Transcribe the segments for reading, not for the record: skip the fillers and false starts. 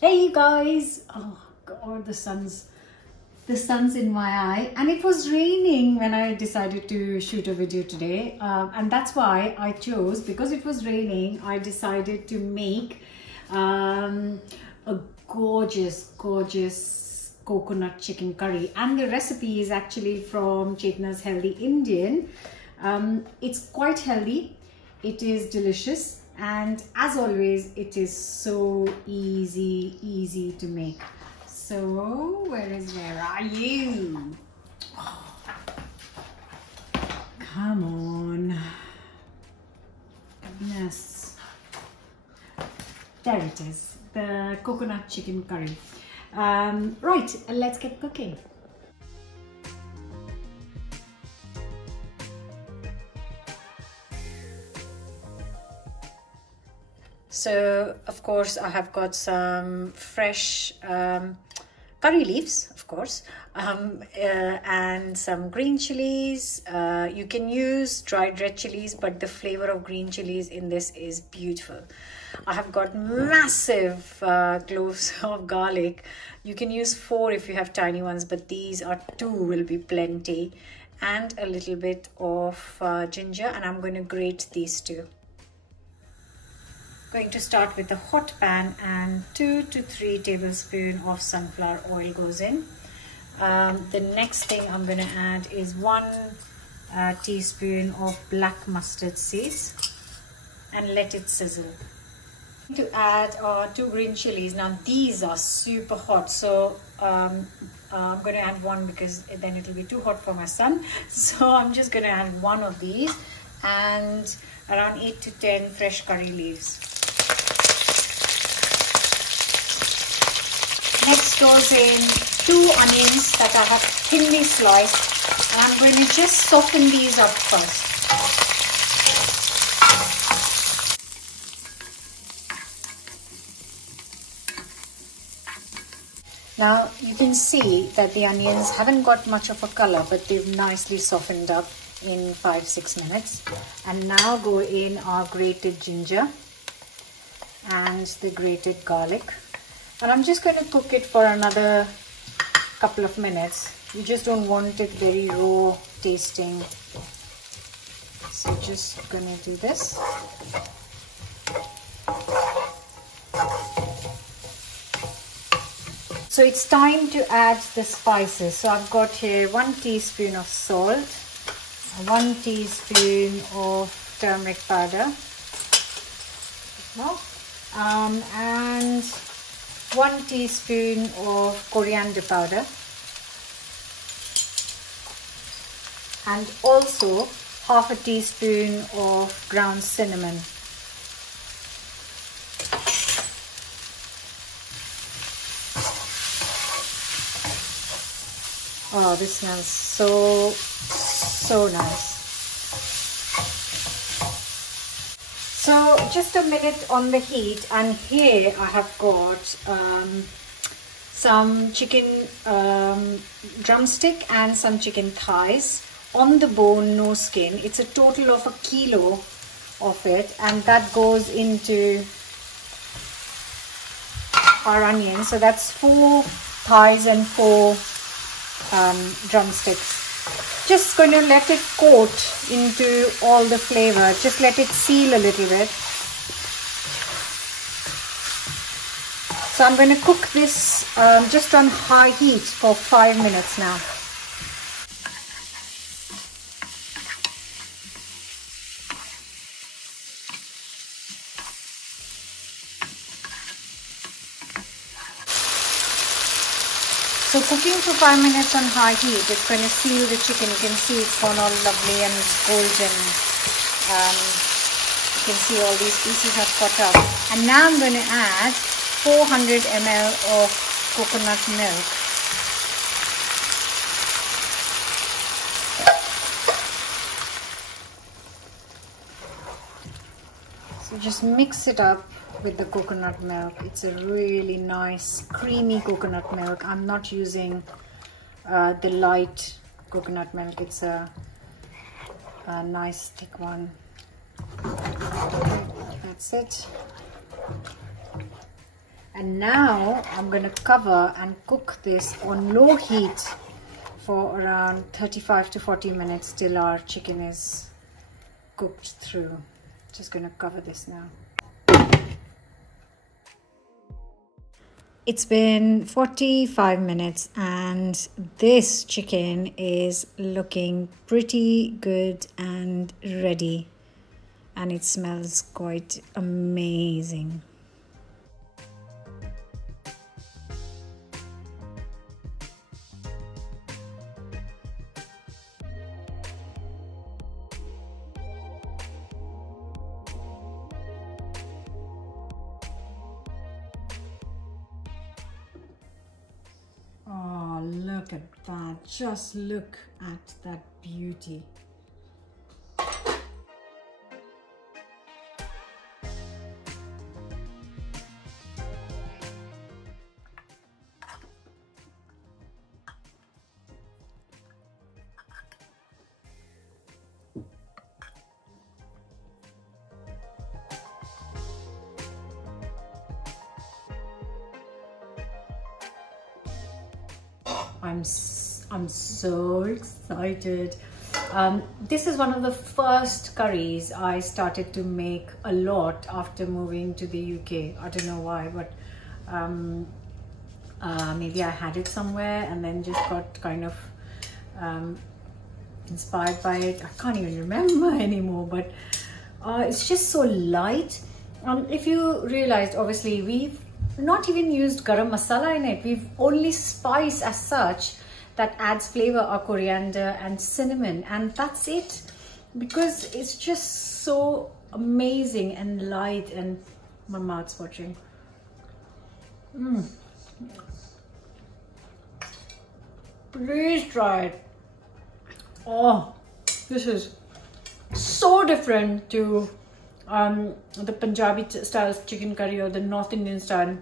Hey guys! Oh god, the sun's in my eye, and it was raining when I decided to shoot a video today, and that's why I chose, because it was raining, I decided to make a gorgeous coconut chicken curry, and the recipe is actually from Chetna's Healthy Indian. It's quite healthy, it is delicious, and as always it is so easy to make. So where are you? Come on, goodness. There it is, the coconut chicken curry. Right, let's get cooking. So of course I have got some fresh curry leaves, of course, and some green chilies. You can use dried red chilies, but the flavor of green chilies in this is beautiful. I have got massive cloves of garlic. You can use 4 if you have tiny ones, but these are 2 will be plenty, and a little bit of ginger, and I'm going to grate these 2. Going to start with a hot pan, and 2 to 3 tablespoons of sunflower oil goes in. The next thing I'm going to add is 1 teaspoon of black mustard seeds, and let it sizzle. To add 2 green chilies. Now these are super hot, so I'm going to add 1 because then it will be too hot for my son. So I'm just going to add 1 of these, and around 8 to 10 fresh curry leaves. Next goes in 2 onions that I have thinly sliced, and I'm going to just soften these up first. Now you can see that the onions haven't got much of a color, but they've nicely softened up in 5-6 minutes. And now go in our grated ginger and the grated garlic. And I'm just going to cook it for another couple of minutes. You just don't want it very raw tasting. So just going to do this. So it's time to add the spices. So I've got here 1 teaspoon of salt, 1 teaspoon of turmeric powder, and 1 teaspoon of coriander powder, and also half a teaspoon of ground cinnamon. Oh, this smells so nice. So just a minute on the heat, and here I have got some chicken drumstick and some chicken thighs on the bone, no skin. It's a total of 1 kilo of it, and that goes into our onions. So that's 4 thighs and 4 drumsticks. Just going to let it coat into all the flavor. Just let it seal a little bit. So I'm going to cook this just on high heat for 5 minutes now. So cooking for 5 minutes on high heat, it's going to seal the chicken. You can see it's gone all lovely and golden. You can see all these pieces have cut up. And now I'm going to add 400 ml of coconut milk. So just mix it up with the coconut milk. It's a really nice creamy coconut milk. I'm not using the light coconut milk. It's a nice thick one. That's it. And now I'm going to cover and cook this on low heat for around 35 to 40 minutes till our chicken is cooked through. Just going to cover this now. It's been 45 minutes and this chicken is looking pretty good and ready, and it smells quite amazing. Oh, look at that. Just look at that beauty. I'm so excited. This is one of the first curries I started to make a lot after moving to the UK. I don't know why, but maybe I had it somewhere and then just got kind of inspired by it. I can't even remember anymore, but it's just so light. If you realized, obviously we've not even used garam masala in it. We've only spice as such that adds flavor are coriander and cinnamon, and that's it, because it's just so amazing and light, and my mouth's watering. Please try it. Oh, this is so different to the Punjabi style chicken curry or the North Indian style.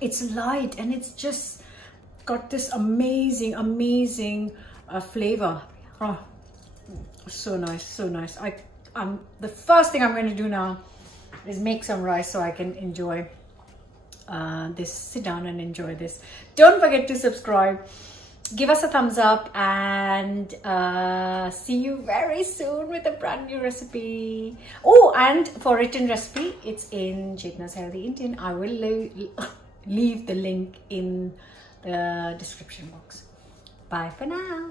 It's light and it's just got this amazing flavor. Oh, so nice, so nice. The first thing I'm going to do now is make some rice so I can enjoy this, sit down and enjoy this. Don't forget to subscribe, give us a thumbs up, and see you very soon with a brand new recipe. Oh, and for written recipe, it's in Chetna's Healthy Indian. I will leave the link in the description box. Bye for now.